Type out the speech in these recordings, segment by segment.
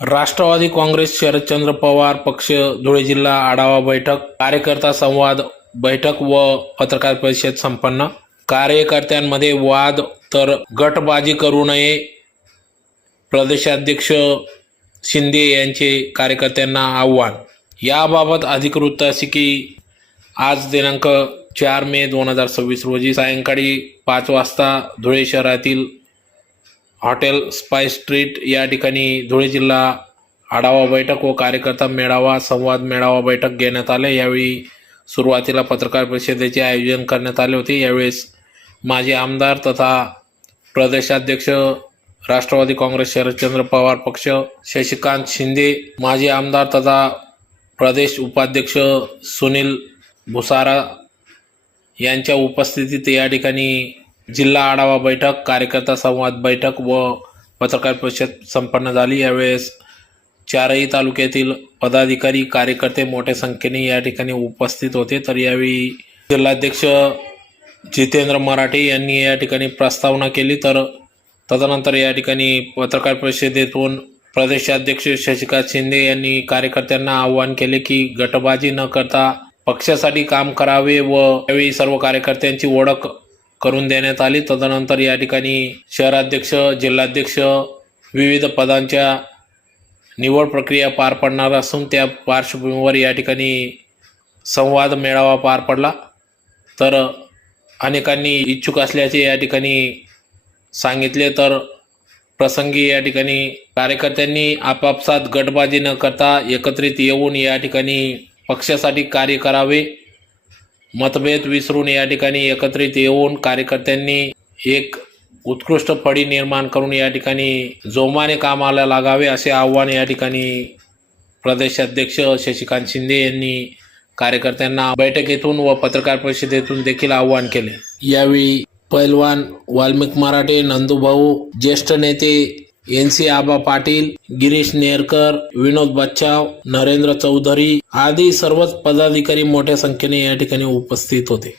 राष्ट्रवादी काँग्रेस शरदचंद्र पवार पक्ष धुळे जिल्हा आढावा बैठक, कार्यकर्ता संवाद बैठक व पत्रकार परिषद संपन्न। कार्यकर्त्यांमध्ये वाद तर गटबाजी करू नये, प्रदेशाध्यक्ष शिंदे यांचे कार्यकर्त्यांना आव्हान। याबाबत अधिकृत अशी की आज दिनांक 4 मे 2026 रोजी सायंकाळी 5 वाजता धुळे शहरातील हॉटेल स्पाइस स्ट्रीट या ठिकाणी धुळे जिल्हा आढावा बैठक व कार्यकर्ता मेळावा संवाद मेळावा बैठक घेण्यात आले। यावेळी सुरुवातीला पत्रकार परिषदेचे आयोजन करण्यात आले होते। यावेळेस माजी आमदार तथा प्रदेशाध्यक्ष राष्ट्रवादी काँग्रेस शरदचंद्र पवार पक्ष शशिकांत शिंदे, माजी आमदार तथा प्रदेश उपाध्यक्ष सुनील भुसारा यांच्या उपस्थितीत या ठिकाणी जिल्हा आढावा बैठक, कार्यकर्ता संवाद बैठक व पत्रकार परिषद संपन्न झाली। यावेळेस चारही तालुक्यातील पदाधिकारी कार्यकर्ते मोठ्या संख्येने या ठिकाणी उपस्थित होते। तर यावेळी जिल्हाध्यक्ष जितेंद्र मराठे यांनी या ठिकाणी प्रस्तावना केली। तर तदनंतर या ठिकाणी पत्रकार परिषदेतून प्रदेशाध्यक्ष शशिकांत शिंदे यांनी कार्यकर्त्यांना आवाहन केले की गटबाजी न करता पक्षासाठी काम करावे व यावेळी सर्व कार्यकर्त्यांची ओळख करून देण्यात आली। तदनंतर या ठिकाणी शहराध्यक्ष, जिल्हाध्यक्ष विविध पदांच्या निवड प्रक्रिया पार पडणार असून त्या पार्श्वभूमीवर या ठिकाणी संवाद मेळावा पार पडला। तर अनेकांनी इच्छुक असल्याचे या ठिकाणी सांगितले। तर प्रसंगी या ठिकाणी कार्यकर्त्यांनी आपापसात गटबाजी न करता एकत्रित येऊन या ठिकाणी पक्षासाठी कार्य करावे, मतभेद विसरून या ठिकाणी एकत्रित येऊन कार्यकर्त्यांनी एक उत्कृष्ट फळी निर्माण करून या ठिकाणी जोमाने कामाला लागावे असे आव्हान या ठिकाणी प्रदेशाध्यक्ष शशिकांत शिंदे यांनी कार्यकर्त्यांना बैठकीतून व पत्रकार परिषदेतून देखील आव्हान केले। यावेळी पैलवान वाल्मिक मराठे, नंदूभाऊ, ज्येष्ठ नेते NC आबा पाटील, गिरीश नेरकर, विनोद बच्चाव, नरेंद्र चौधरी आदी सर्वच पदाधिकारी मोठ्या संख्येने या ठिकाणी उपस्थित होते।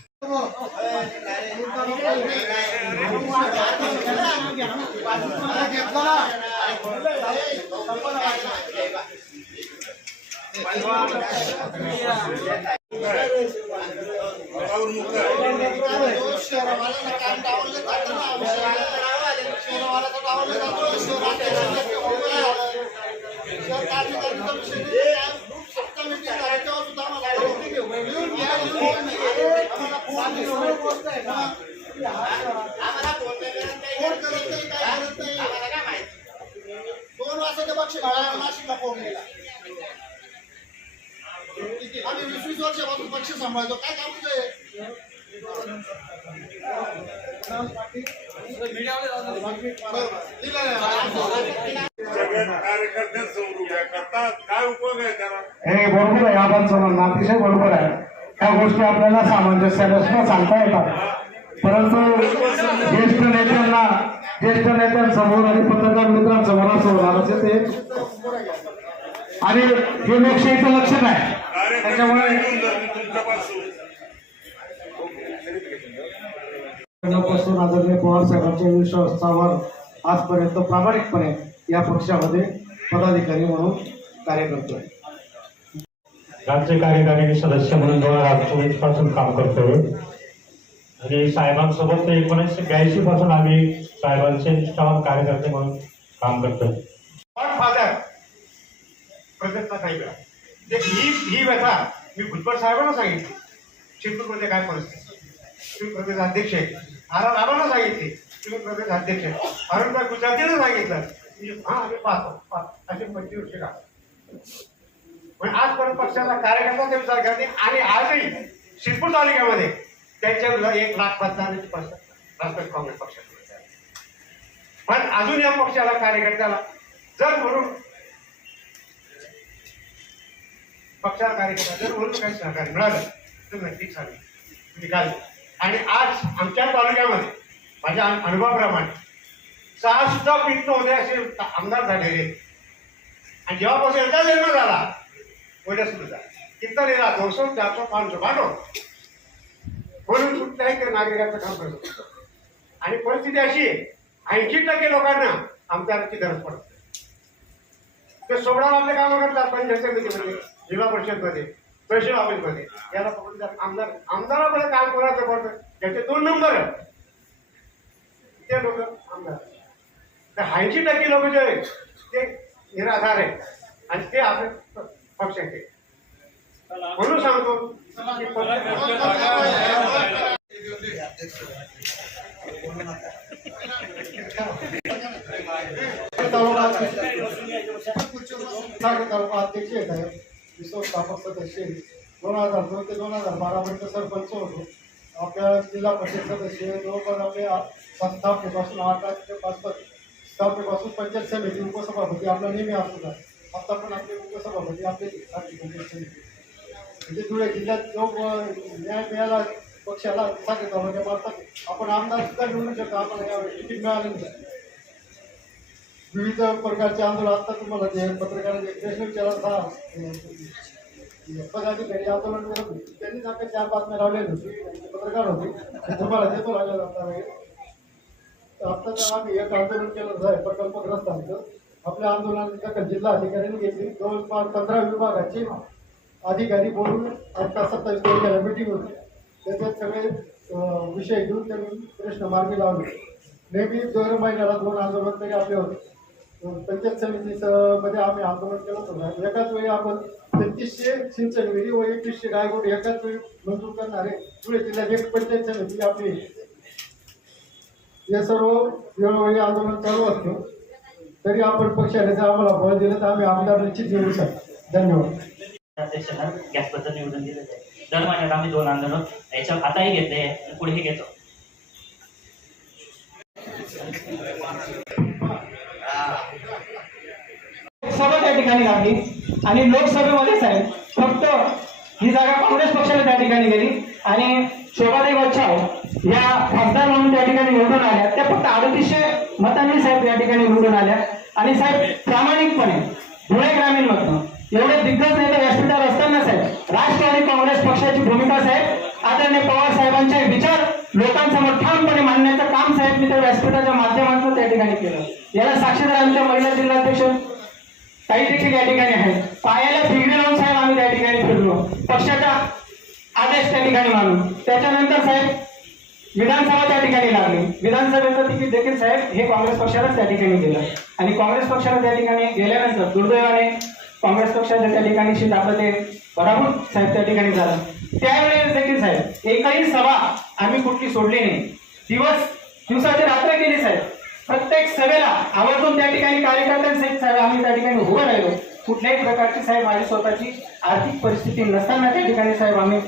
आम्ही 20 वर्षापासून पक्ष सांभाळतो, काय काम बरोबर आहे, आपण समजणं अतिशय बरोबर आहे। ह्या गोष्टी आपल्याला सामंजस्याने सांगता येतात, परंतु ज्येष्ठ नेत्यांसमोर आणि पत्रकार मित्रांसमोर असं होणार असे ते आणि हे लोकशाहीचं लक्षण आहे। त्याच्यामुळे आदरणीय पवार साहेबांच्या विश्वासावर आजपर्यंत प्रामाणिकपणे या पक्षामध्ये पदाधिकारी म्हणून कार्य करतोय। राज्य कार्यकारिणी सदस्य म्हणून 2024 पासून काम करतोय आणि साहेबांसोबत 1982 पासून आम्ही साहेबांचे निष्ठावान कार्यकर्ते म्हणून काम करतोय। फादर प्रयत्न काही वेळा ही व्यथा मी भुजबळ साहेबांना सांगितली, चिंतूरमध्ये काय परिस्थिती, तुम्ही प्रदेश अध्यक्ष आहे, आबांना सांगितली, तुम्ही प्रदेश अध्यक्ष आहे, अरुणभाई गुजरातीला सांगितलं, आम्ही पाहतो असे 25 वर्ष का पण आजपर्यंत पक्षाचा कार्यकर्ता ते विचार करते आणि आजही शिरपूर तालुक्यामध्ये त्यांच्या विरोधात 1 लाख मतदानाची राष्ट्रवादी काँग्रेस पक्षात, पण अजून या पक्षाला कार्यकर्त्याला जर म्हणून पक्षाला कार्यकर्ता जर म्हणून काही सहकार्य मिळालं तर नक्कीच निघाले। आणि आज आमच्या तालुक्यामध्ये माझ्या अनुभवाप्रमाणे 6 सुद्धा पीठ नव्हते असे आमदार झालेले आणि जेव्हापासून याचा जन्म झाला वडे सुद्धा कितना लिहिला 200, 400, 500 भांडो म्हणून कुठल्याही ते नागरिकांचं काम करतो आणि परिस्थिती अशी आहे 80% लोकांना आमदाराची गरज पडते ते सोडून आपले कामं करतात पंचायत समितीमध्ये, जिल्हा परिषदमध्ये, तहसील ऑफिसमध्ये. याला पकडून आमदारामध्ये काम कोणाचं पडतं त्याचे 2 नंबर आहे. ते लोक आमदार तर 80% लोक जे आहेत ते निराधार आहे आणि ते आपले पक्षाचे. म्हणून सांगतो की तालुका अध्यक्ष आहेत आहे, व्यवस्थापक सदस्य 2002 ते 2012 पर्यंत सरपंच होतो. आपल्या जिल्हा परिषद सदस्य जवळपास आपल्या स्थापनेपासून 8 ते 5 स्थापनेपासून पंचायत समिती उपसभापती आपला नेहमी असतो. आता पण आपले उपसभापती आपले पंचायत समिती म्हणजे धुळे जिल्ह्यात जो न्याय मिळाला पक्षाला साखर तालुक्या मार्फत आपण आमदार सुद्धा निवडू शकतो. आम्हाला यावेळी तिकीट मिळालं नाही. विविध प्रकारचे आंदोलन आता तुम्हाला जे पत्रकारांचे प्रश्न विचारला पदाधिकारी आंदोलन करत होते त्यांनीच आपल्या 4 बातम्या लावलेल्या होती. पत्रकार होते तुम्हाला देतो लागलेला होता. आता तर आम्ही एक आंदोलन केलं आहे प्रकल्पग्रस्तांचं. आपल्या आंदोलनात जिल्हा अधिकाऱ्यांनी घेतली. जवळपास 15 विभागाचे अधिकारी बोलून 27 तारखेला मीटिंग होती. त्याच्यात सगळे विषय घेऊन त्यांनी प्रश्न मार्गी लावले. नेहमी 2 महिन्याला 2 आंदोलन तरी आपले होते. पंचायत समितीमध्ये आम्ही आंदोलन केलं होतं. एकाच वेळी आपण 3300 सिंचन विहिरी व 2100 गायगोट एकाच वेळी मंजूर करणारे धुळे जिल्ह्यात एक पंचायत समिती आपली. हे सर्व वेळोवेळी आंदोलन चालू असतं. तरी आपण पक्षाने जर आम्हाला बळ दिलं तर आम्ही आमदार निश्चित निवडू शकतो. धन्यवाद. अध्यक्षांना गॅसबद्दल निवडून दिलं आहे. दर महिन्यात आम्ही 2 आंदोलन याच्या आताही घेतले आणि पुढेही घेतो. सभा त्या ठिकाणी लागली आणि लोकसभेमध्ये साहेब फक्त ही जागा काँग्रेस पक्षाला त्या ठिकाणी गेली आणि शोभाताई बच्छाव या खासदार म्हणून त्या ठिकाणी निवडून आल्या. त्या फक्त 3800 मतांनी साहेब या ठिकाणी निवडून आल्या आणि साहेब प्रामाणिकपणे धुळे ग्रामीणमधनं एवढे दिग्गज नेते व्यासपीठावर असताना साहेब राष्ट्रवादी काँग्रेस पक्षाची भूमिका साहेब आदरणीय पवार साहेबांचे विचार लोकांसमोर ठामपणे मांडण्याचं काम साहेब मी त्या व्यासपीठाच्या माध्यमातून त्या ठिकाणी केलं. याला साक्षीदार आमच्या महिला जिल्हाध्यक्ष काही देखील या ठिकाणी आहेत. पायाला फिरणे लावून साहेब आम्ही त्या ठिकाणी फिरलो पक्षाचा आदेश त्या ठिकाणी मानून. त्याच्यानंतर साहेब विधानसभा त्या ठिकाणी लागली. विधानसभेचं तिकीट देखील साहेब हे काँग्रेस पक्षालाच त्या ठिकाणी गेलं आणि काँग्रेस पक्षाला त्या ठिकाणी गेल्यानंतर दुर्दैवाने काँग्रेस पक्षाच्या त्या ठिकाणी शीट आपलं ते पराभूत साहेब त्या ठिकाणी झालं. त्यावेळेस देखील साहेब एकही सभा आम्ही कुठली सोडली नाही. दिवसाची रात्र केली साहेब. प्रत्येक सभेला आवर्जून त्या ठिकाणी कार्यकर्त्यांसहित साहेब आम्ही त्या ठिकाणी उभं राहिलो. कुठल्याही प्रकारची साहेब माझी स्वतःची आर्थिक परिस्थिती नसताना त्या ठिकाणी साहेब आम्ही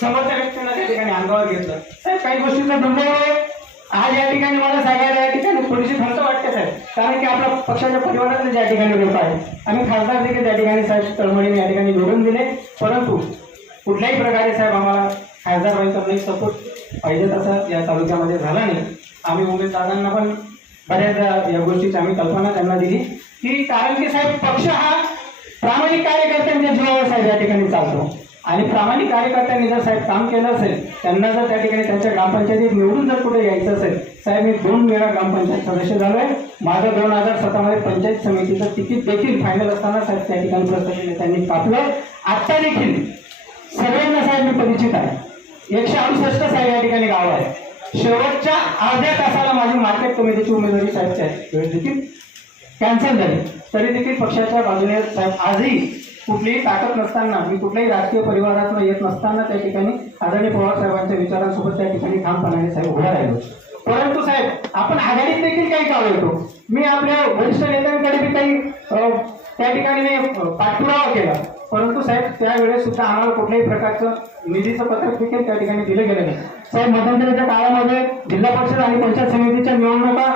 समोरच्या व्यक्तींना त्या ठिकाणी अंगावर घेतलं. साहेब काही गोष्टीचा दुर्दैव आहे. आज या ठिकाणी मला सांगायला या ठिकाणी थोडीशी खंत वाटते साहेब, कारण की आपल्या पक्षाच्या परिवारातले ज्या ठिकाणी लोक आहेत आम्ही खासदार देखील त्या ठिकाणी साहेब तळमळीने या ठिकाणी जोडून दिले. परंतु कुठल्याही प्रकारे साहेब आम्हाला खासदार व्हायचा नाही सपोर्ट पाहिजे तसा या तालुक्यामध्ये झाला नाही. आम्ही उमेश दादांना पण बऱ्याच या गोष्टीची आम्ही कल्पना त्यांना दिली की कारण की साहेब पक्ष हा प्रामाणिक कार्यकर्त्यांच्या जीवावर साहेब या ठिकाणी चालतो आणि प्रामाणिक कार्यकर्त्यांनी जर साहेब काम केलं असेल त्यांना जर त्या ठिकाणी त्यांच्या ग्रामपंचायतीत निवडून जर कुठे यायचं असेल साहेब मी 2 वेळा ग्रामपंचायत सदस्य झालोय. माझं 2017 मध्ये पंचायत समितीचं तिकीट देखील फायनल असताना साहेब त्या ठिकाणी प्रस्थापित त्यांनी कापलं. आत्ता देखील सगळ्यांना साहेब मी परिचित आहे. 168 साहेब या ठिकाणी गाव आहे. शेवटच्या अर्ध्या तासाला माझी मार्केट कमिटीची उमेदवारी साहेबची वेळ देखील कॅन्सल झाली. तरी देखील पक्षाच्या बाजूने साहेब आजही कुठलीही ताकद नसताना मी कुठल्याही राजकीय परिवारातून येत नसताना त्या ठिकाणी आदरणीय पवार साहेबांच्या विचारांसोबत त्या ठिकाणी ठामपणाने साहेब उभा राहिलो. परंतु साहेब आपण आघाडीत देखील काही काम येतो. मी आपल्या वरिष्ठ नेत्यांकडे बी काही त्या ठिकाणी मी पाठपुरावा केला. परंतु साहेब त्यावेळेस सुद्धा आम्हाला कुठल्याही प्रकारचं निधीचं पत्रक देखील त्या ठिकाणी दिलं गेलं नाही. साहेब मध्यंतरीच्या काळामध्ये जिल्हा परिषद आणि पंचायत समितीच्या निवडणुका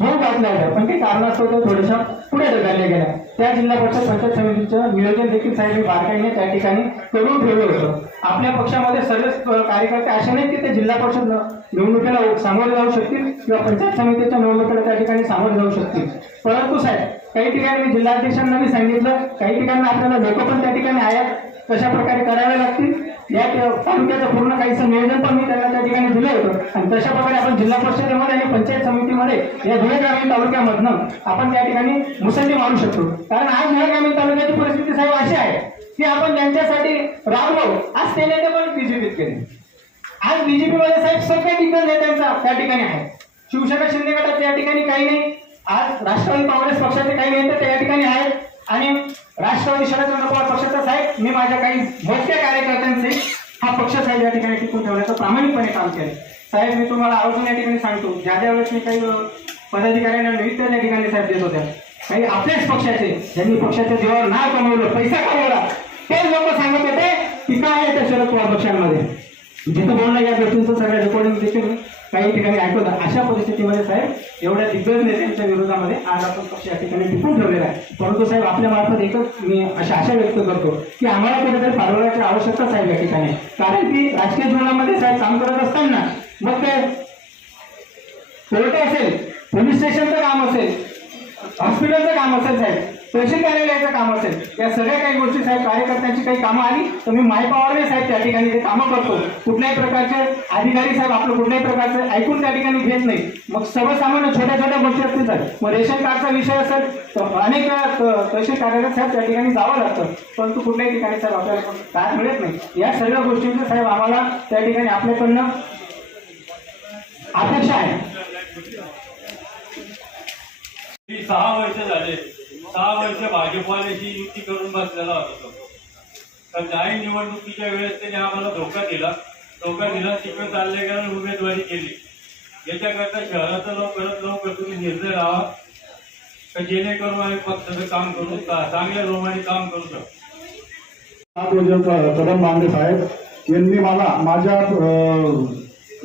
होऊन घातल्या होत्या पण काही कारणास्तव त्या थोड्याशा पुढे ढकलल्या गेल्या. त्या जिल्हा परिषद पंचायत समितीचं नियोजन देखील साहेब मी बारकाईने त्या ठिकाणी करून ठेवलं होतं. आपल्या पक्षामध्ये सर्व कार्यकर्ते असे नाहीत की ते जिल्हा परिषद निवडणुकीला सामोरे जाऊ शकतील किंवा पंचायत समितीच्या निवडणुकीला त्या ठिकाणी सामोरे जाऊ शकतील. परंतु साहेब काही ठिकाणी मी जिल्हाध्यक्षांना मी सांगितलं काही ठिकाणी आपल्याला लोक पण त्या ठिकाणी आहेत कशा प्रकारे कराव्या लागतील या तालुक्याचं पूर्ण काहीसं नियोजन पण मी त्यांना त्या ठिकाणी दिलं होतं आणि तशा प्रकारे आपण जिल्हा परिषदेमध्ये आणि पंचायत समितीमध्ये या धुळे ग्रामीण तालुक्यामधनं आपण त्या ठिकाणी मुसंडी मारू शकतो. कारण आज धुळे ग्रामीण तालुक्याची परिस्थिती साहेब अशी आहे की आपण त्यांच्यासाठी राबलो. आज ते नेते पण बीजेपीत गेले. आज बीजेपी मध्ये साहेब सगळे दिग्गज नेत्यांचा त्या ठिकाणी आहे. शिवसेना शिंदे गटात या ठिकाणी काही नाही. आज राष्ट्रवादी काँग्रेस पक्षाचे काही नेते त्या ठिकाणी आहेत आणि राष्ट्रवादी शरदचंद्र पवार पक्षाचा साहेब मी माझ्या काही मोठ्या कार्यकर्त्यांचे हा पक्ष साहेब या ठिकाणी टिकून ठेवण्याचं प्रामाणिकपणे काम केलं. साहेब मी तुम्हाला आवर्जून या ठिकाणी सांगतो, ज्या वेळेस मी काही पदाधिकाऱ्यांना नियुक्त त्या ठिकाणी साहेब देत होत्या, काही आपल्याच पक्षाचे ज्यांनी पक्षाच्या जीवावर नाव कमवलं, पैसा कमवला, ते लोक सांगत होते की काय आहे त्या शरद पवार पक्षांमध्ये. जिथं बोलणं या गोष्टींचं सगळ्या रेकॉर्डिंग देखील काही ठिकाणी ऐकवतात. अशा परिस्थितीमध्ये साहेब एवढ्या दिग्गज नेत्यांच्या विरोधामध्ये आज आपण पक्ष या ठिकाणी टिकून ठेवलेला आहे. परंतु साहेब आपल्या मार्फत एकच मी अशा आशा व्यक्त करतो की आम्हाला कुठेतरी पाठवण्याची आवश्यकता साहेब या ठिकाणी, कारण की राजकीय जीवनामध्ये साहेब काम करत असताना मग ते कोर्ट असेल, पोलीस स्टेशनचं काम असेल, हॉस्पिटलचं काम असेल साहेब, तहसील कार्यालयाचं काम असेल, या सगळ्या काही गोष्टी साहेब कार्यकर्त्यांची काही कामं आली तर मी मायपावरने साहेब त्या ठिकाणी ते कामं करतो. कुठल्याही प्रकारचे अधिकारी साहेब आपलं कुठल्याही प्रकारचं ऐकून त्या ठिकाणी घेत नाही. मग सर्वसामान्य छोट्या छोट्या गोष्टी असतील साहेब, मग रेशन कार्डचा विषय असेल तर अनेक तहसील कार्यालयात साहेब त्या ठिकाणी जावं लागतं, परंतु कुठल्याही ठिकाणी साहेब आपल्याला काय मिळत नाही. या सगळ्या गोष्टींचं साहेब आम्हाला त्या ठिकाणी आपल्याकडनं अपेक्षा आहे. 6 वर्ष झाले, 6 वर्ष भाजपवाल्याची युती करून बसलेला होता. तर जाहीर निवडणुकीच्या वेळेस त्यांनी आम्हाला धोका दिला, तिकडे चालले गेलं, उमेदवारी केली. याच्याकरता शहराचं लवकरात तुम्ही निर्णय लावा तर जेणेकरून आम्ही पक्षाचं काम करू, चांगल्या जोमाने काम करू शकतो. कदम बांडे साहेब यांनी मला माझ्या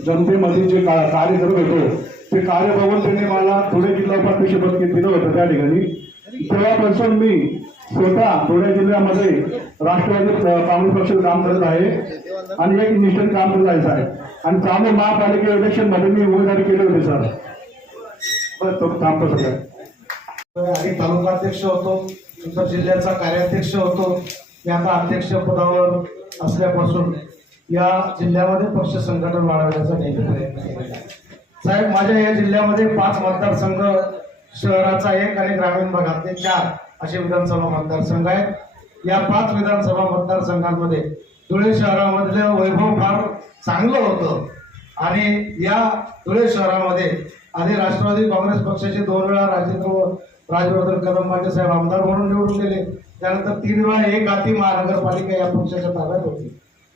जनतेमध्ये जे कार्य करत होतो ते कार्य बघून त्यांनी मला धुळे जिल्हा उपाध्यक्षपद दिलं होतं. त्या ठिकाणी तेव्हापासून मी स्वतः धुळे जिल्ह्यामध्ये राष्ट्रवादी काँग्रेस पक्षाचं काम करत आहे आणि एक निष्ठेने काम करत आहे साहेब. आणि चालू महापालिका इलेक्शन मध्ये मी उमेदवारी केली होती सर. बस तो काम कसं काय आधी तालुकाध्यक्ष होतो, नंतर जिल्ह्याचा कार्याध्यक्ष होतो. मी आता अध्यक्ष पदावर असल्यापासून या जिल्ह्यामध्ये पक्ष संघटन वाढवण्याचा नेहमी प्रयत्न केलेला आहे. साहेब माझ्या या जिल्ह्यामध्ये 5 मतदारसंघ, शहराचा 1 आणि ग्रामीण भागातले 4 असे विधानसभा मतदारसंघ आहेत. या 5 विधानसभा मतदारसंघांमध्ये धुळे शहरामधलं वैभव फार चांगलं होतं आणि या धुळे शहरामध्ये आधी राष्ट्रवादी काँग्रेस पक्षाचे 2 वेळा राजवर्धन कदम बांडे साहेब आमदार म्हणून निवडून गेले. त्यानंतर 3 वेळा एक हाती महानगरपालिका या पक्षाच्या ताब्यात होती.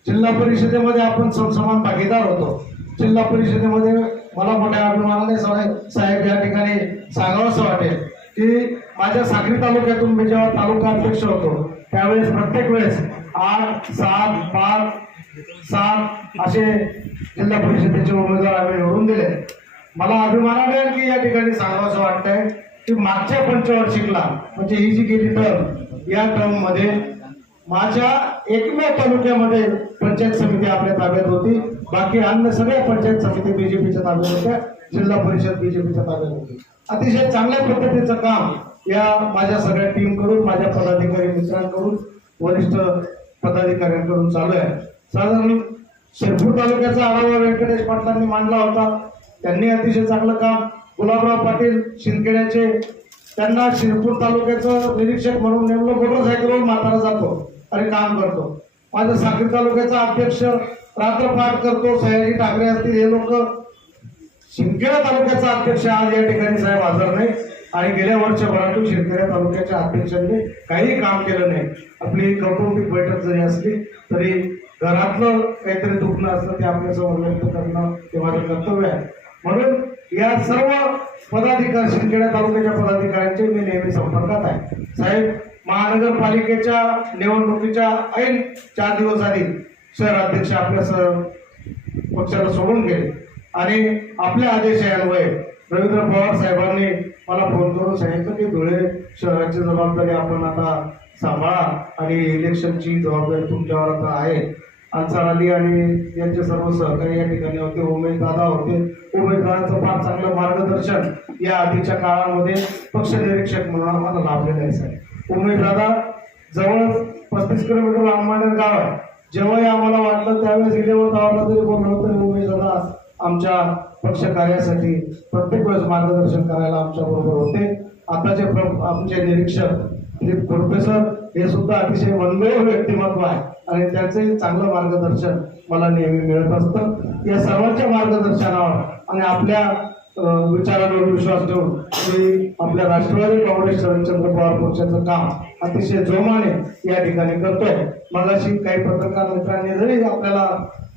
जिल्हा परिषदेमध्ये आपण समान भागीदार होतो. जिल्हा परिषदेमध्ये मला मोठ्या अभिमानाने साहेब या ठिकाणी सांगावंसं वाटेल की माझ्या साक्री तालुक्यातून मी जेव्हा तालुका अध्यक्ष होतो त्यावेळेस प्रत्येक वेळेस 8, 7, 5, 7 असे जिल्हा परिषदेचे उमेदवार आम्ही निवडून दिले. मला अभिमानाने की या ठिकाणी सांगावंसं वाटतंय की मागच्या पंचवार्षिकला म्हणजे ही जी गेली टर्म, या टर्म मध्ये माझ्या एकमेव तालुक्यामध्ये पंचायत समिती आपल्या ताब्यात होती. बाकी अन्य सगळ्या पंचायत समिती बीजेपीच्या ताब्यात होत्या, जिल्हा परिषद बीजेपीच्या ताब्यात होती. अतिशय चांगल्या पद्धतीचं काम या माझ्या सगळ्या टीम कडून, माझ्या पदाधिकारी मित्रांकडून, वरिष्ठ पदाधिकाऱ्यांकडून चालू आहे. साधारण शिरपूर तालुक्याचा आढावा व्यंकटेश पाटलांनी मांडला होता. त्यांनी अतिशय चांगलं काम, गुलाबराव पाटील शिंदखेड्याचे, त्यांना शिरपूर तालुक्याचं निरीक्षक म्हणून नेमलं. मोटरसायकलवर म्हातारा जातो आणि काम करतो. माझ्या साक्री तालुक्याचा अध्यक्ष रात्रपाठ करतो, सयाजी ठाकरे असतील हे लोक. शिंदखेडा तालुक्याचा अध्यक्ष आज या ठिकाणी साहेब हजर नाही आणि गेल्या वर्षभरातून शिंदखेडा तालुक्याच्या अध्यक्षांनी काही काम केलं नाही. आपली कौटुंबिक बैठक जरी असली तरी घरातलं काहीतरी दुखणं असलं ते आपल्यासमोर व्यक्त करणं हे माझं कर्तव्य आहे. म्हणून या सर्व पदाधिकारी, शिंदखेडा तालुक्याच्या पदाधिकाऱ्यांचे मी नेहमी संपर्कात आहे. साहेब महानगरपालिकेच्या निवडणुकीच्या ऐन 4 दिवस आधी शहर अध्यक्ष आपल्या पक्षाला सोडून गेले आणि आपल्या आदेशान्वये रवींद्र पवार साहेबांनी मला फोन करून सांगितलं की धुळे शहराची जबाबदारी आपण आता सांभाळा आणि इलेक्शनची जबाबदारी तुमच्यावर आता आहे. अन्सार अली आणि यांचे सर्व सहकारी या ठिकाणी होते, उमेददादा होते. उमेदवारांचं फार चांगलं मार्गदर्शन या आधीच्या काळामध्ये पक्ष निरीक्षक म्हणून आम्हाला लाभलेलं आहे. साहेब उमेददादा जवळ 35 किलोमीटर अंबानेर गाव आहे. जेव्हाही आम्हाला वाटलं त्यावेळेस इलेवर गावाला जरी बोललो तरी उमेश दादा आमच्या पक्ष कार्यासाठी प्रत्येक वेळेस मार्गदर्शन करायला आमच्या बरोबर होते. आताचे आमचे निरीक्षक दिलीप प्रोफेसर हे सुद्धा अतिशय वनवेळ व्यक्तिमत्व आहे आणि त्यांचे चांगलं मार्गदर्शन मला नेहमी मिळत असतं. या सर्वांच्या मार्गदर्शनावर आणि आपल्या विचारांवर विश्वास ठेवून मी आपल्या राष्ट्रवादी काँग्रेस शरदचंद्र पवार पक्षाचं काम अतिशय जोमाने या ठिकाणी करतोय. मगाशी काही पत्रकार मित्रांनी जरी आपल्याला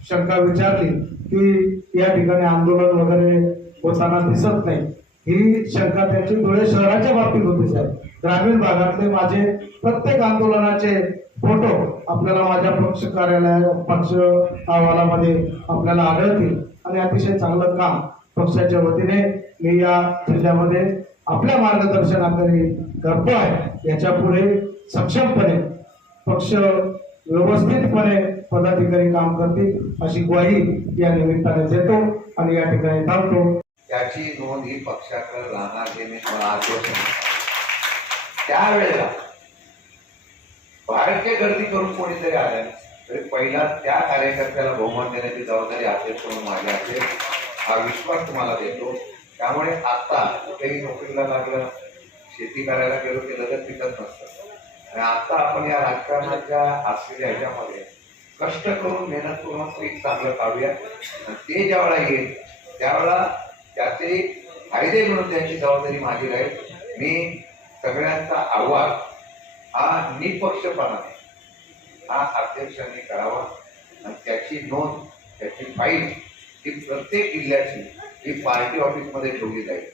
शंका विचारली की या ठिकाणी आंदोलन वगैरे होताना दिसत नाही, ही शंका त्यांची धुळे शहराच्या बाबतीत होती साहेब. ग्रामीण भागातले माझे प्रत्येक आंदोलनाचे फोटो आपल्याला माझ्या पक्ष कार्यालय पक्ष अहवालामध्ये आपल्याला आढळतील आणि अतिशय चांगलं काम पक्षाच्या वतीने मी या जिल्ह्यामध्ये आपल्या मार्गदर्शनाखाली करतोय. याच्या पुढे सक्षमपणे पक्ष व्यवस्थितपणे पदाधिकारी काम करतील अशी ग्वाही या निमित्ताने देतो आणि या ठिकाणी थांबतो. त्याची नोंद ही पक्षाकडे राहणार हे मी मला आश्वासन देतो. त्यावेळेला बाहेरचे गर्दी करून कोणीतरी आल्या तरी पहिला त्या कार्यकर्त्याला बहुमान देण्याची जबाबदारी अध्यक्ष म्हणून माझी असेल हा विश्वास तुम्हाला देतो. त्यामुळे आता कुठेही नोकरीला लागलं, शेती करायला गेलो की लगत पिकत नसतं आणि आता आपण या राजकारणाच्या असलेल्या ह्याच्यामध्ये कष्ट करून मेहनत करून एक चांगलं काढूया आणि ते ज्यावेळेला येईल त्यावेळेला त्याचे फायदे मिळून त्याची जबाबदारी माझी राहील. मी सगळ्यांचा आव्हान हा निपक्षपातीपणे हा अध्यक्षांनी करावा आणि त्याची नोंद त्याची फाईल ही प्रत्येक जिल्ह्याची ही पार्टी ऑफिसमध्ये ठेवली जाईल,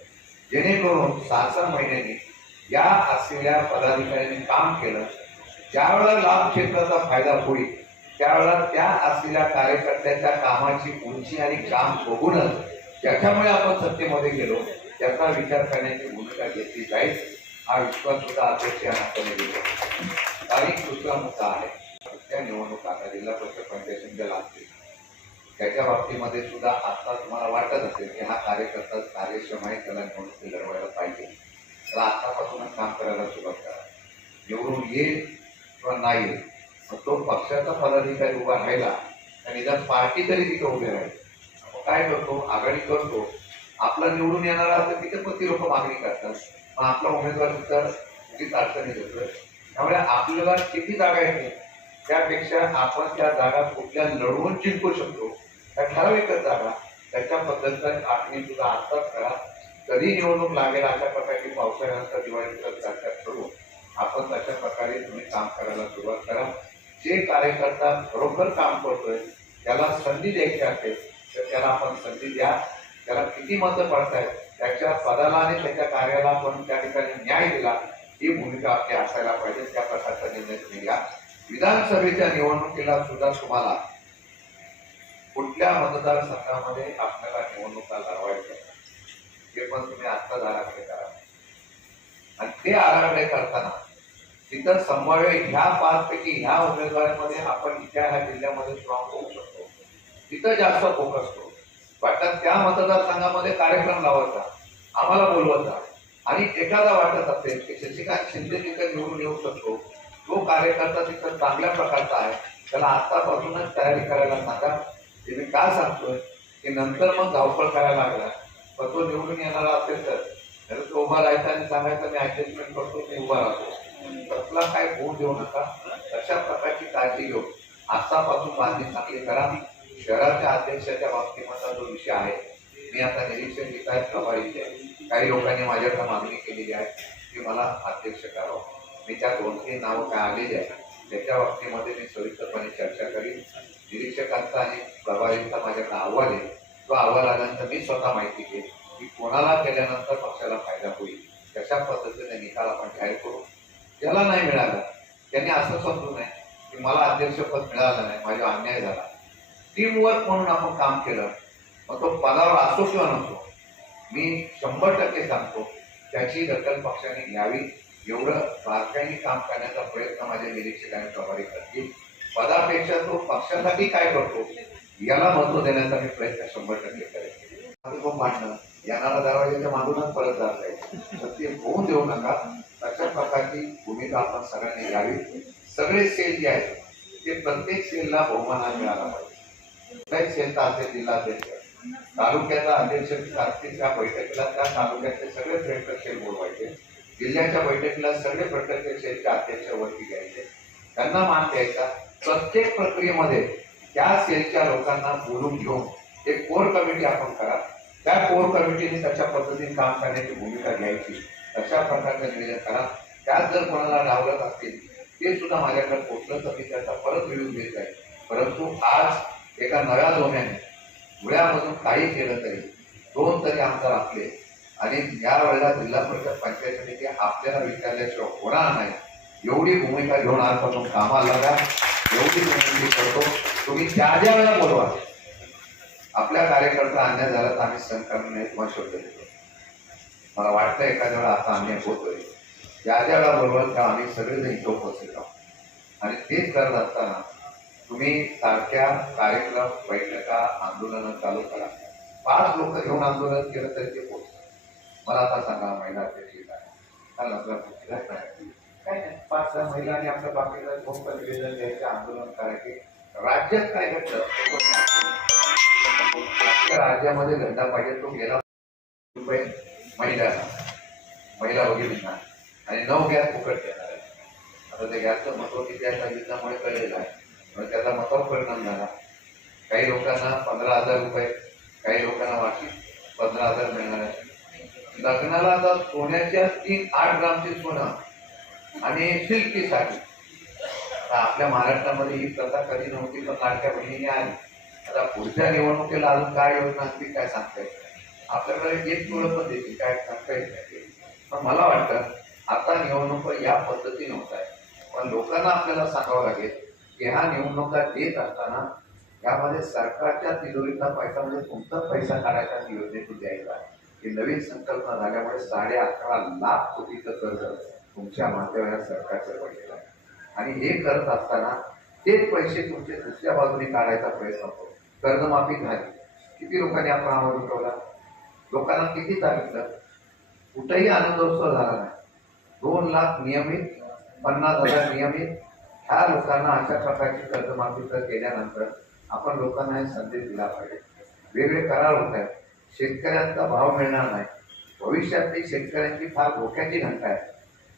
जेणेकरून 6-6 महिन्यांनी या असलेल्या पदाधिकाऱ्यांनी काम केलं ज्यावेळेला लाभ क्षेत्राचा फायदा होईल त्यावेळेला त्या असलेल्या कार्यकर्त्याच्या कामाची उंची आणि काम बघूनच ज्याच्यामुळे आपण सत्तेमध्ये गेलो त्याचा विचार करण्याची भूमिका घेतली जाईल. हा विश्वास सुद्धा अध्यक्ष या नात्याने देतो. तारीख दुसरा मुद्दा आहे त्या निवडणूक आता जिल्हा परिषद पंचायत समित्या लागतील त्याच्या बाबतीमध्ये सुद्धा आता तुम्हाला वाटत असेल की हा कार्यकर्ता कार्यक्षम आहे, त्याला निवडणूक लढवायला पाहिजे, तर आतापासूनच काम करायला सुरुवात करा. निवडून येईल किंवा नाही येईल मग तो पक्षाचा पदाधिकारी उभा राहिला आणि निदान पार्टी तरी तिथे उभे राहील. काय करतो, आघाडी करतो, आपला निवडून येणारा असेल तिथे पण ती लोक मागणी करतात, मग आपला उमेदवार तर कितीच अडचणी देतोय. त्यामुळे आपल्याला किती जागा येते त्यापेक्षा आपण त्या जागा कुठल्या लढवून जिंकू शकतो त्या ठराविकच जागा त्याच्या पद्धतीने आखणी सुद्धा आत्ताच करा. कधी निवडणूक लागेल अशा प्रकारची पावसाळ्यानंतर दिवाळीनंतर चर्चा करू आपण तशा प्रकारे तुम्ही काम करायला सुरुवात करा. जे कार्यकर्ता बरोबर काम करतोय त्याला संधी द्यायची असेल तर त्याला आपण संधी द्या. त्याला किती मतं पडतायत त्याच्या पदाला आणि त्याच्या कार्याला आपण त्या ठिकाणी न्याय दिला ही भूमिका आपली असायला पाहिजे. त्या प्रकारचा निर्णय तुम्ही घ्या. विधानसभेच्या निवडणुकीला सुद्धा तुम्हाला कुठल्या मतदारसंघामध्ये आपल्याला निवडणुका लढवायच्या हे पण तुम्ही आत्ताच आराखडे करा आणि ते आराखडे करताना तिथं संभाव्य ह्या 5 पैकी ह्या उमेदवारांमध्ये आपण ह्या जिल्ह्यामध्ये स्ट्रॉंग होऊ शकतो तिथं जास्त फोकस करू. वाटतं त्या मतदारसंघामध्ये कार्यक्रम लावायचा, आम्हाला बोलवायचा आणि एखादा वाटत असेल की शशिकांत शिंदे तिथं निवडून येऊ शकतो, तो कार्यकर्ता तिथं चांगल्या प्रकारचा आहे, त्याला आतापासूनच तयारी करायला सांगा. ते मी का सांगतोय की नंतर मग धावपळ करायला लागला पण तो निवडून येणारा असेल तर तो उभा राहायचा आणि सांगायचा मी ऍडजस्टमेंट करतो, मी उभा राहतो. तसला काय होऊ देऊ नका. अशा प्रकारची काळजी घेऊ आतापासून बांधणी चांगली करा. शहराच्या अध्यक्षाच्या बाबतीमधला जो विषय आहे मी आता निरीक्षण घेत आहे प्रभारीचे काही लोकांनी माझ्याकडे मागणी केलेली आहे की मला अध्यक्ष करावं. मी त्या 2-3 नावं काय आलेली आहे त्याच्या बाबतीमध्ये मी सविस्तरपणे चर्चा करीन. निरीक्षकांचा आणि प्रभारींचा माझ्याकडे अहवाल आहे. तो अहवाल आल्यानंतर मी स्वतः माहिती घेईन की कोणाला केल्यानंतर पक्षाला फायदा होईल कशा पद्धतीने निकाल आपण जाहीर करू. ज्याला नाही मिळालं त्यांनी असं समजू नये की मला अध्यक्षपद मिळालं नाही, माझा अन्याय झाला. टीमवर्क म्हणून आपण काम केलं मग तो पदावर असो किंवा नसो मी 100% सांगतो त्याची दखल पक्षाने घ्यावी. एवढं बारकाईने काम करण्याचा प्रयत्न माझ्या निरीक्षकांनी प्रभारी करतील. पदापेक्षा तो पक्षासाठी काय करतो याला महत्व देण्याचा मी प्रयत्न 100% करेन. खूप मांडणं येणारा दरवाजाच्या मागूनच परत जात आहे तर ते होऊ देऊ नका. तशा प्रकारची भूमिका आपण सगळ्यांनी घ्यावी. सगळे सेल जे आहेत ते प्रत्येक सेलला बहुमान मिळाला पाहिजे. कुठलाही सेलचा असेल, जिल्हा अध्यक्ष, तालुक्याचा अध्यक्ष असतील, त्या बैठकीला त्या तालुक्यातले सगळे प्रकल्प सेल बोलवायचे. जिल्ह्याच्या बैठकीला सगळे प्रकल्प सेलचे अध्यक्ष वरती घ्यायचे, त्यांना मान द्यायचा. प्रत्येक प्रक्रियेमध्ये त्या सेलच्या लोकांना बोलून घेऊन एक कोर कमिटी आपण करा. त्या कोर कमिटीने तशा पद्धतीने काम करण्याची भूमिका घ्यायची. तशा प्रकारचं नियोजन करा. त्यात जर कोणाला डावलत असतील ते सुद्धा माझ्याकडे पोचलं तर मी त्याचा परत रिव्ह्यू घेत आहे. परंतु आज एका नव्या जोम्याने धुळ्यामधून काही केलं तरी 2 तरी आमदार आपले, आणि यावेळेला जिल्हा परिषद पंचायत समिती आपल्याला विचारल्याशिवाय होणार नाही. एवढी भूमिका घेऊन आजपासून कामाला लागा. एवढी विनंती करतो, तुम्ही ज्या ज्या वेळेला बोलवा. आपल्या कार्यकर्ता अन्याय झाला तर आम्ही सहन करणार नाही तुम्हाला शब्द देतो. मला वाटतं एखाद्या वेळा असा अन्याय होतोय. ज्या ज्या वेळा बोलवाल तेव्हा आम्ही सगळेजण इथं उपस्थित आहोत. आणि तेच करत असताना तुम्ही सारख्या कार्यक्रम, बैठका, आंदोलनं चालू करा. 5 लोक घेऊन आंदोलन केलं तरी ते पोहोचतं. मला आता सांगा, महिला अध्यक्ष काय नाही, 5-6 महिलांनी आपल्या बाकीला खूप निवेदन द्यायचे, आंदोलन करायचे. राज्यात काय घडलं, राज्यामध्ये धंदा पाहिजे तो गेला रुपये महिला भगिनींना, आणि 9 गॅस फुकट देणार आहे. आता त्या गॅसचं महत्व किती आहे युद्धामुळे कळलेलं आहे. पण त्याचा महत्व परिणाम झाला. काही लोकांना 15,000 रुपये, काही लोकांना वार्षिक 15,000 मिळणार आहे. लग्नाला आता सोन्याच्या 8 ग्रामचे सोनं आणि सिल्कीसाठी. आता आपल्या महाराष्ट्रामध्ये ही प्रथा कधी नव्हती, पण लाडक्या बहिणीने आली. आता पुढच्या निवडणुकीला अजून काय योजना असतील काय सांगता येत नाही. आपल्याकडे एक तुळस पण देतील काय सांगता येत नाही. पण मला वाटतं आता निवडणूक या पद्धतीने होत आहे. पण लोकांना आपल्याला सांगावं लागेल की ह्या निवडणुका देत असताना यामध्ये सरकारच्या तिजोरीचा पैसा म्हणजे तुमचा पैसा काढायचा योजनेतून द्यायचा आहे. ही नवीन संकल्पना झाल्यामुळे 11.5 लाख कोटीचं कर्ज तुमच्या माध्यमाला सरकारचं पडलेलं आहे. आणि हे करत असताना तेच पैसे तुमचे दुसऱ्या बाजूने काढायचा प्रयत्न होतो. कर्जमाफी झाली, किती लोकांनी आपण आवाज उठवला, लोकांना किती सांगितलं, कुठेही आनंदोत्सव झाला नाही. 2 लाख नियमित, 50,000 नियमित. ह्या लोकांना अशा प्रकारची कर्जमाफी केल्यानंतर आपण लोकांना हे संदेश दिला पाहिजे. वेगळे करार होत आहेत, शेतकऱ्यांचा भाव मिळणार नाही, भविष्यातली शेतकऱ्यांची फार धोक्याची घंटा आहे.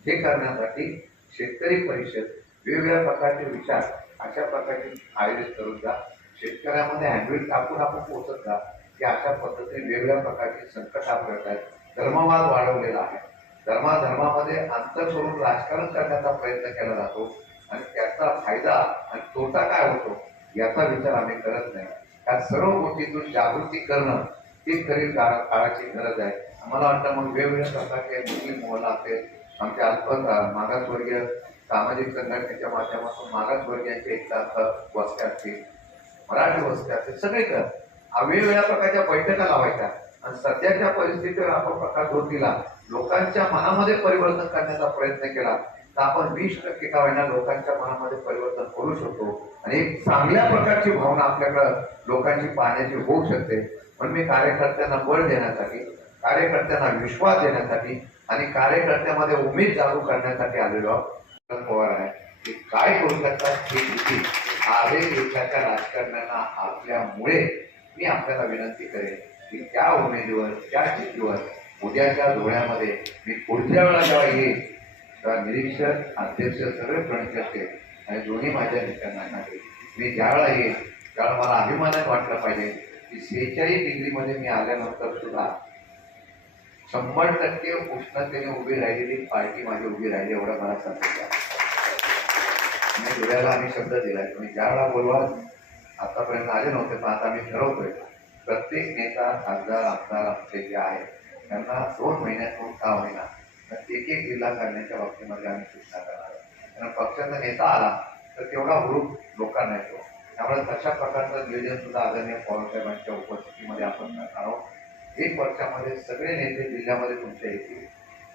हे करण्यासाठी शेतकरी परिषद वेगवेगळ्या प्रकारचे विचार अशा प्रकारचे आयोजित करून द्या. शेतकऱ्यामध्ये हँडबिल टाकून आपण पोहोचत जा की अशा पद्धतीने वेगवेगळ्या प्रकारची संकट आपल्यात आहेत. धर्मवाद वाढवलेला आहे. धर्मामध्ये अंतर करून राजकारण करण्याचा प्रयत्न केला जातो, आणि त्याचा फायदा आणि तोटा काय होतो याचा विचार आम्ही करत नाही. त्या सर्व गोष्टीतून जागृती करणं ही खरी काळाची गरज आहे. मला वाटतं मग वेगवेगळ्या प्रकारचे मुस्लिम मोहल्ला असेल, आमच्या मागासवर्गीय सामाजिक संघटनेच्या माध्यमातून मागासवर्गीयांच्या एकता वस्त्या असतील, मराठी वस्त्या असतील, सगळीकडे वेगवेगळ्या प्रकारच्या बैठका लावायच्या. आणि सध्याच्या परिस्थितीवर आपण प्रकाश धोर दिला, लोकांच्या मनामध्ये परिवर्तन करण्याचा प्रयत्न केला तर आपण 20% का होईना लोकांच्या मनामध्ये परिवर्तन करू शकतो. आणि एक चांगल्या प्रकारची भावना आपल्याकडं लोकांची पाहण्याची होऊ शकते. पण मी कार्यकर्त्यांना बळ देण्यासाठी, कार्यकर्त्यांना विश्वास देण्यासाठी आणि कार्यकर्त्यामध्ये उमेद जागृत करण्यासाठी आलेलो पवार आहे की काय करू शकतात हे देखील आजही देशाच्या राजकारण्यांना आपल्यामुळे मी आपल्याला विनंती करेन की त्या उमेदीवर, त्या चिठ्ठीवर उद्याच्या धोरणामध्ये मी पुढच्या वेळा जेव्हा येईल तेव्हा निरीक्षक, अध्यक्ष सगळे प्रणित असते आणि दोन्ही माझ्या नेत्यांना सांगेल. मी ज्यावेळा येईल त्यावेळेला मला अभिमानाने वाटलं पाहिजे की 46 डिग्रीमध्ये मी आल्यानंतर सुद्धा 100% उष्णतेने उभी राहिलेली पार्टी माझी उभी राहिली, एवढं मला सांगितलं. मी धुळ्याला आम्ही शब्द दिलाय, तुम्ही ज्यावेळा बोलवाल, आतापर्यंत आले नव्हते पण आता मी ठरवतोय प्रत्येक नेता, खासदार, आमदार आमचे जे आहेत त्यांना 2 महिन्यातून का होईना एक जिल्हा करण्याच्या बाबतीमध्ये आम्ही सूचना करणार आहोत. कारण पक्षाचा नेता आला तर तेवढा हुरूप लोकांना येतो. त्यामुळे तशा प्रकारचं नियोजन सुद्धा आदरणीय पवारसाहेबांच्या उपस्थितीमध्ये आपण करणार आहोत. 1 वर्षामध्ये सगळे नेते जिल्ह्यामध्ये तुमच्या येतील,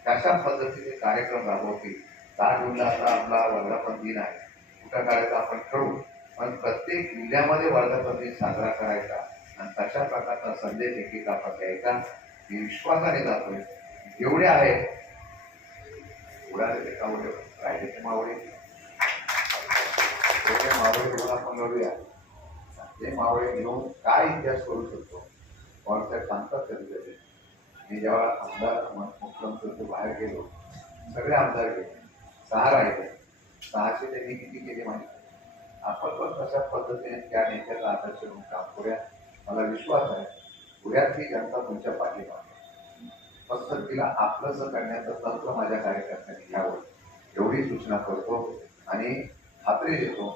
तशा पद्धतीचे कार्यक्रम राबवतील. 10 जूनला आता आपला वर्धापन दिन आहे, कुठं करायचा आपण ठरवू, पण प्रत्येक जिल्ह्यामध्ये वर्धापन दिन साजरा करायचा आणि तशा प्रकारचा संदेश एकेका आपण द्यायचा. मी विश्वासाने जातोय, जेवढे आहेत एवढ्या एकावडे राहिले मावडे मावळे घेऊन आपण लढूया. ते मावळे घेऊन काय इतिहास करू शकतो कोणत्या सांगतात कधी कधी. मी जेव्हा आमदार मुख्यमंत्री बाहेर गेलो, सगळे आमदार गेले, 6 राहिले. 600 त्यांनी किती केली माहिती. आपण पण तशा पद्धतीने त्या नेत्याचा आदर्श म्हणून काम करूया. मला विश्वास आहे पुण्यातली जनता तुमच्या पाठीमागे. फक्त तिला आपलंसं करण्याचं तंत्र माझ्या कार्यकर्त्यांनी घ्यावं एवढी सूचना करतो आणि खात्री देतो.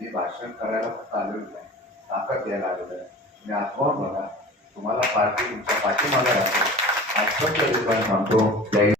मी भाषण करायला फक्त आलेलो नाही, ताकद द्यायला आलेलो आहे. मी आत्मावून बघा, तुम्हाला पार्टी तुमच्या पाठीमागे राहतो. आश्वस्त रूपाने सांगतो.